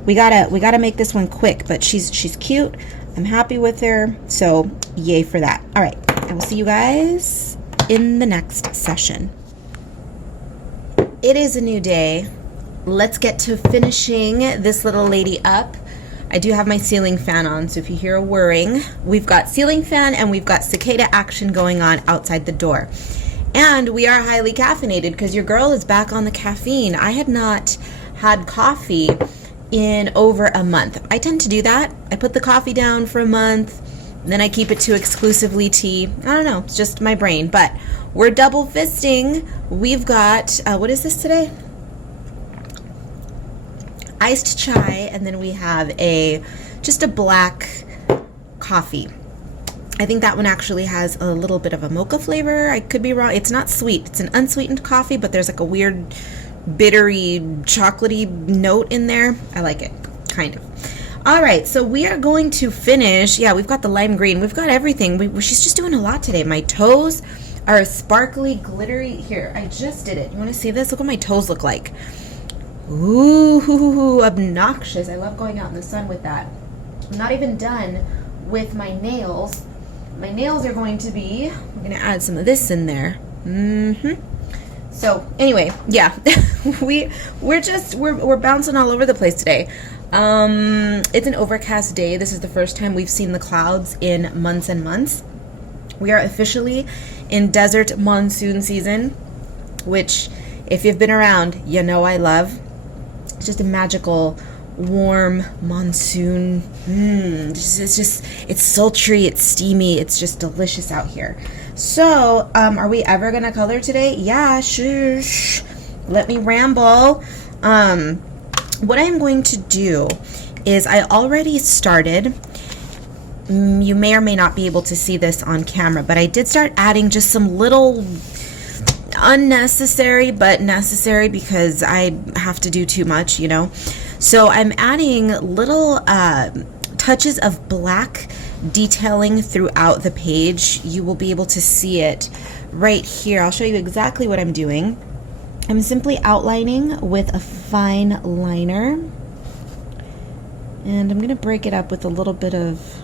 we gotta make this one quick, but she's cute. I'm happy with her, so yay for that. All right, I will see you guys in the next session. It is a new day. Let's get to finishing this little lady up. I do have my ceiling fan on, so if you hear a whirring, we've got ceiling fan and we've got cicada action going on outside the door. And we are highly caffeinated because your girl is back on the caffeine. I had not had coffee in over a month. I tend to do that. I put the coffee down for a month, then I keep it to exclusively tea. I don't know, it's just my brain, but we're double fisting. We've got, what is this today? Iced chai, and then we have just a black coffee. I think that one actually has a little bit of a mocha flavor. I could be wrong. It's not sweet. It's an unsweetened coffee, but there's like a weird bittery, chocolatey note in there. I like it, kind of. All right, so we are going to finish. Yeah, we've got the lime green. We've got everything. She's just doing a lot today. My toes are sparkly, glittery. Here, I just did it. You want to see this? Look what my toes look like. Ooh, obnoxious. I love going out in the sun with that. I'm not even done with my nails. My nails are going to be, I'm going to add some of this in there. So anyway, yeah, we're bouncing all over the place today. It's an overcast day. This is the first time we've seen the clouds in months and months. We are officially in desert monsoon season, which if you've been around, you know I love. It's just a magical, warm monsoon. It's sultry, it's steamy, it's just delicious out here. So, are we ever gonna color today? Yeah, shush. Let me ramble. What I'm going to do is I already started. You may or may not be able to see this on camera, but I did start adding just some little unnecessary but necessary because I have to do too much, you know. So I'm adding little touches of black detailing throughout the page. You will be able to see it right here. I'll show you exactly what I'm doing. I'm simply outlining with a fine liner, and I'm going to break it up with a little bit of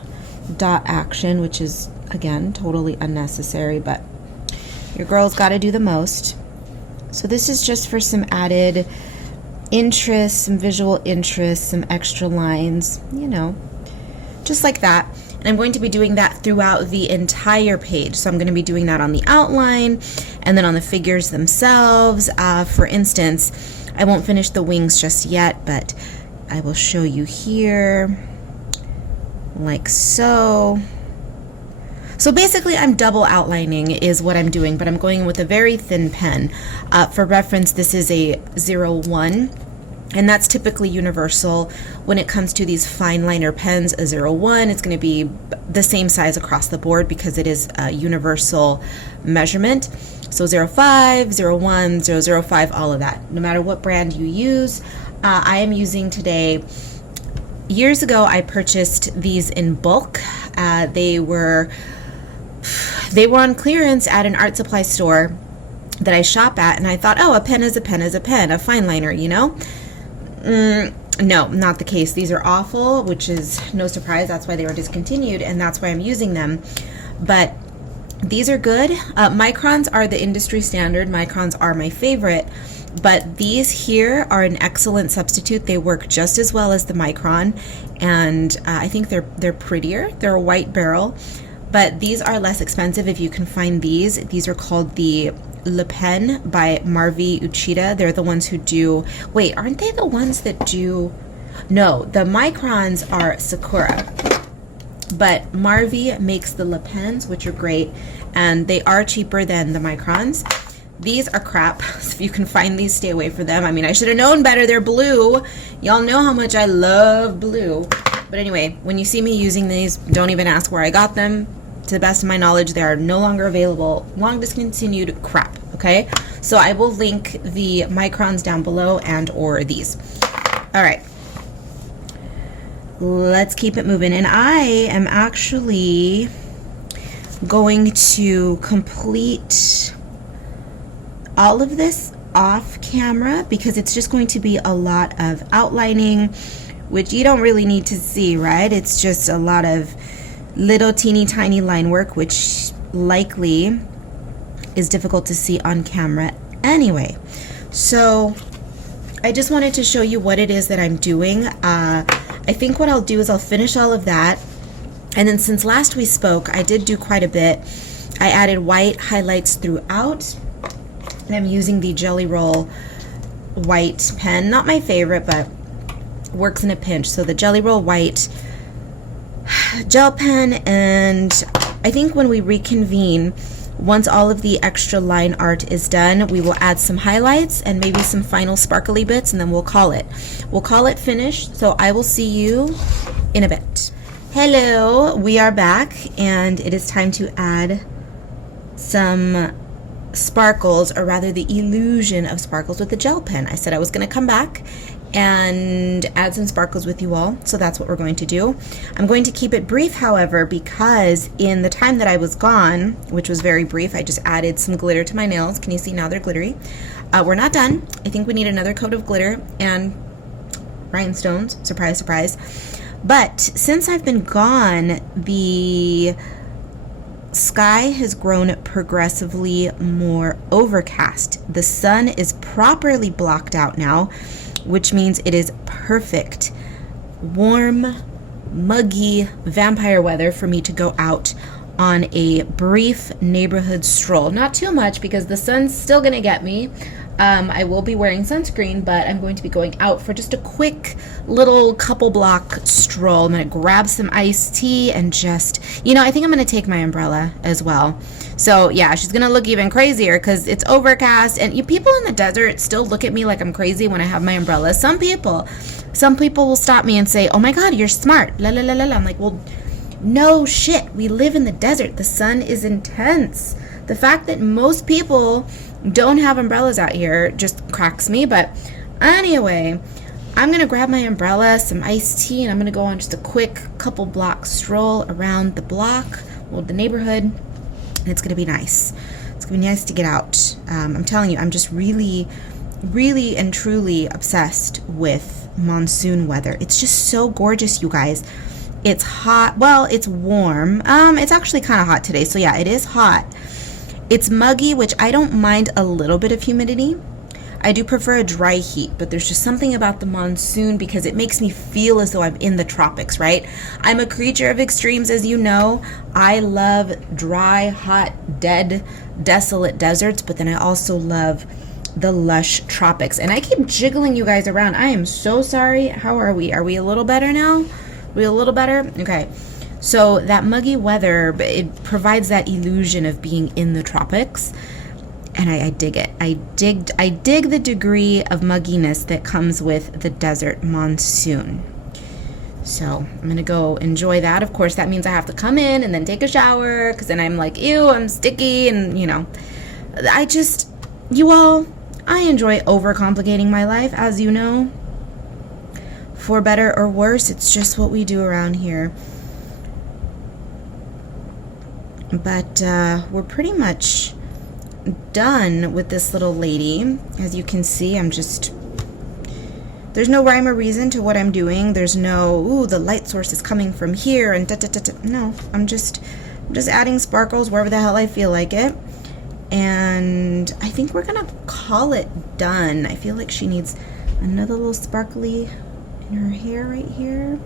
dot action, which is again totally unnecessary, but your girl's got to do the most. So this is just for some added interest, some visual interest, some extra lines, you know, just like that. And I'm going to be doing that throughout the entire page. So I'm going to be doing that on the outline and then on the figures themselves. For instance, I won't finish the wings just yet, but I will show you here, like so. So basically I'm double outlining is what I'm doing, but I'm going with a very thin pen. For reference, this is a 01, and that's typically universal when it comes to these fine liner pens. A 01, it's going to be the same size across the board because it is a universal measurement. So 05, 01, 005, all of that, no matter what brand you use. I am using today, years ago I purchased these in bulk. They were on clearance at an art supply store that I shop at, and I thought, oh, a pen is a pen is a pen, a fine liner, you know? No, not the case. These are awful, which is no surprise. That's why they were discontinued, and that's why I'm using them. But these are good. Microns are the industry standard. Microns are my favorite, but these here are an excellent substitute. They work just as well as the micron, and I think they're prettier. They're a white barrel. But these are less expensive if you can find these. These are called the Le Pen by Marvi Uchida. They're the ones who do, wait, aren't they the ones that do, No, the microns are Sakura, but Marvi makes the Le Pens, which are great, and they are cheaper than the microns. These are crap, so if you can find these, stay away from them. I mean, I should have known better. They're blue. Y'all know how much I love blue. But anyway, when you see me using these, don't even ask where I got them. To the best of my knowledge, they are no longer available. Long discontinued crap, okay? So I will link the microns down below and or these. All right. Let's keep it moving. And I am actually going to complete all of this off camera because it's just going to be a lot of outlining, which you don't really need to see, right? It's just a lot of little teeny tiny line work, which likely is difficult to see on camera anyway. So I just wanted to show you what it is that I'm doing. I think what I'll do is I'll finish all of that, and then since last we spoke, I did do quite a bit. I added white highlights throughout, and I'm using the Jelly Roll white pen. Not my favorite, but works in a pinch. So the Jelly Roll white gel pen, and I think when we reconvene, once all of the extra line art is done, we will add some highlights and maybe some final sparkly bits, and then we'll call it. We'll call it finished, so I will see you in a bit. Hello, we are back, and it is time to add some sparkles, or rather the illusion of sparkles with the gel pen. I said I was going to come back and add some sparkles with you all, so that's what we're going to do. I'm going to keep it brief, however, because in the time that I was gone, which was very brief, I just added some glitter to my nails. Can you see now they're glittery? We're not done. I think we need another coat of glitter and rhinestones. Surprise, surprise. But since I've been gone, the sky has grown progressively more overcast. The sun is properly blocked out now, which means it is perfect, warm, muggy vampire weather for me to go out on a brief neighborhood stroll. Not too much because the sun's still gonna get me. I will be wearing sunscreen, but I'm going to be going out for just a quick little couple block stroll. I'm gonna grab some iced tea and just, I think I'm gonna take my umbrella as well. So yeah, she's gonna look even crazier because it's overcast, and people in the desert still look at me like I'm crazy when I have my umbrella. Some people will stop me and say, "Oh my God, you're smart." La la la la la. I'm like, well, no shit. We live in the desert. The sun is intense. The fact that most people don't have umbrellas out here just cracks me. But anyway, I'm gonna grab my umbrella, some iced tea, and I'm gonna go on just a quick couple block stroll around the block, the neighborhood, and it's gonna be nice. It's gonna be nice to get out. I'm telling you, I'm just really, really and truly obsessed with monsoon weather. It's just so gorgeous, you guys. It's hot. Well, it's warm. It's actually kind of hot today. So yeah, it is hot. It's muggy, which I don't mind a little bit of humidity. I do prefer a dry heat, but there's just something about the monsoon because it makes me feel as though I'm in the tropics, right? I'm a creature of extremes, as you know. I love dry, hot, dead, desolate deserts, but then I also love the lush tropics. And I keep jiggling you guys around. I am so sorry. How are we? Are we a little better now? Are we a little better? Okay. So that muggy weather, it provides that illusion of being in the tropics, and I dig it. I dig the degree of mugginess that comes with the desert monsoon. So I'm gonna go enjoy that. Of course, that means I have to come in and then take a shower, because then I'm like, ew, I'm sticky, and I enjoy overcomplicating my life, as you know. For better or worse, it's just what we do around here. But we're pretty much done with this little lady. As you can see, there's no rhyme or reason to what I'm doing. There's no, ooh, the light source is coming from here, and da-da-da-da. No, I'm just adding sparkles wherever the hell I feel like it. And I think we're gonna call it done. I feel like she needs another little sparkly in her hair right here.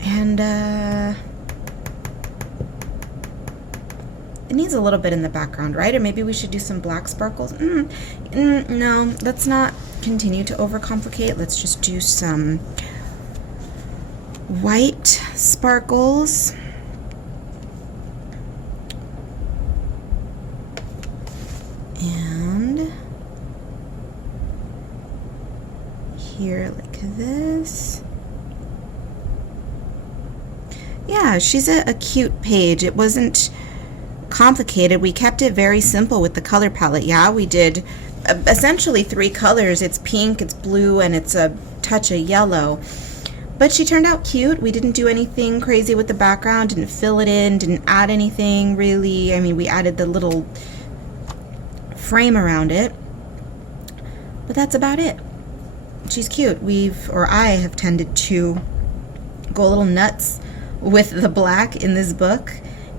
And it needs a little bit in the background, right? Or maybe we should do some black sparkles. No, let's not continue to overcomplicate. Let's just do some white sparkles. And here like this. Yeah, she's a cute page. It wasn't complicated. We kept it very simple with the color palette. Yeah, we did essentially 3 colors. It's pink, it's blue, and it's a touch of yellow. But she turned out cute. We didn't do anything crazy with the background, didn't fill it in, didn't add anything really. I mean, we added the little frame around it, but that's about it. She's cute. I have tended to go a little nuts with the black in this book,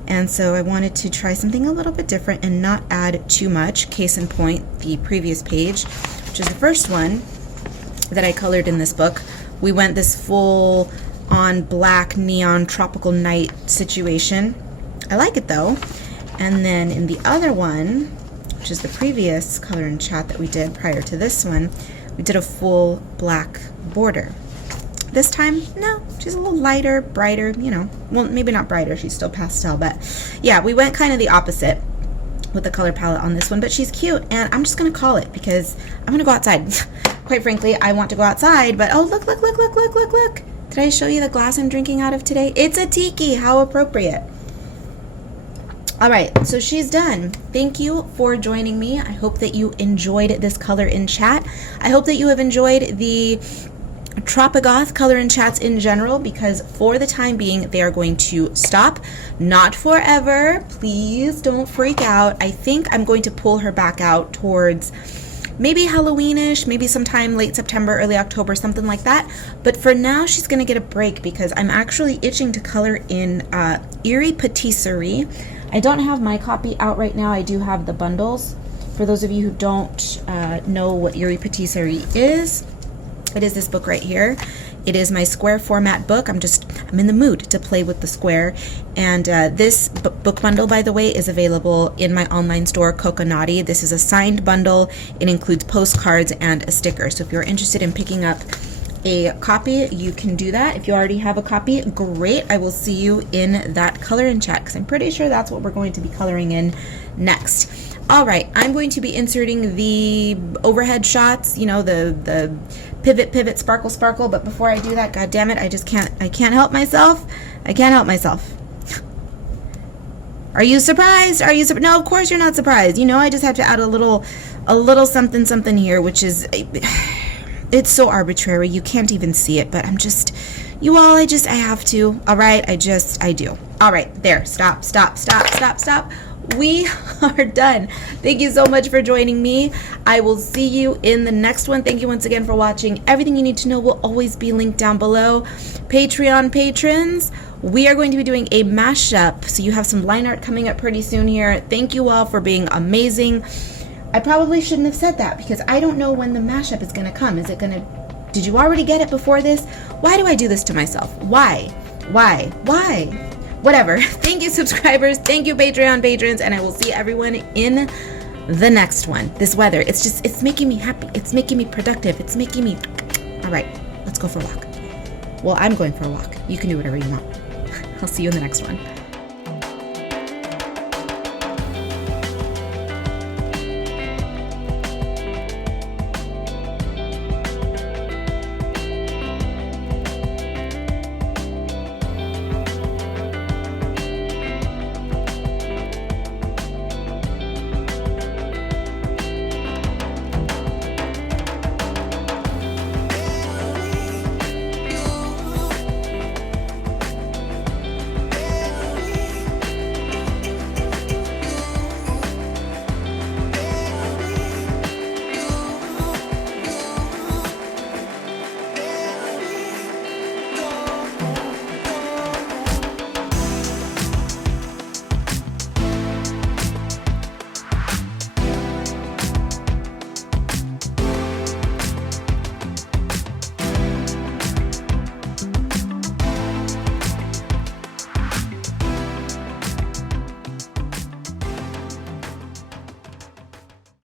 and so I wanted to try something a little bit different and not add too much. Case in point, the previous page, which is the first one that I colored in this book. We went this full on black neon tropical night situation. I like it though. And then in the other one, which is the previous color and chat that we did prior to this one, we did a full black border. This time, no, she's a little lighter, brighter, you know. Well, maybe not brighter, she's still pastel, but yeah, we went kind of the opposite with the color palette on this one, but she's cute, and I'm just gonna call it because I'm gonna go outside. Quite frankly, I want to go outside, but oh, look, look, look, look, look, look, look. Did I show you the glass I'm drinking out of today? It's a Tiki, how appropriate. All right, so she's done. Thank you for joining me. I hope that you enjoyed this color in chat. I hope that you have enjoyed the Tropigoth color and chats in general, because for the time being they are going to stop. Not forever, please don't freak out. I think I'm going to pull her back out towards maybe Halloweenish, maybe sometime late September, early October, something like that. But for now she's gonna get a break because I'm actually itching to color in Eerie Patisserie. I don't have my copy out right now. I do have the bundles. For those of you who don't know what Eerie Patisserie is, it is this book right here. It is my square format book. I'm in the mood to play with the square. And this book bundle, by the way, is available in my online store, Coconaughty. This is a signed bundle. It includes postcards and a sticker. So if you're interested in picking up a copy, you can do that. If you already have a copy, great. I will see you in that color and chat, because I'm pretty sure that's what we're going to be coloring in next. All right, I'm going to be inserting the overhead shots, you know, the pivot, sparkle, sparkle. But before I do that, God damn it, I can't help myself. I can't help myself. Are you surprised? No, of course you're not surprised. You know, I just have to add a little something here, which is, it's so arbitrary. You can't even see it, but I have to. All right, I do. All right, there, stop. We are done. Thank you so much for joining me. I will see you in the next one. Thank you once again for watching. Everything you need to know will always be linked down below. Patreon patrons, we are going to be doing a mashup, so you have some line art coming up pretty soon here. Thank you all for being amazing. I probably shouldn't have said that because I don't know when the mashup is going to come. Did you already get it before this? Why do I do this to myself? Why? Whatever. Thank you, subscribers. Thank you, Patreon patrons. And I will see everyone in the next one. This weather, it's making me happy. It's making me productive. It's making me... All right, let's go for a walk. Well, I'm going for a walk. You can do whatever you want. I'll see you in the next one.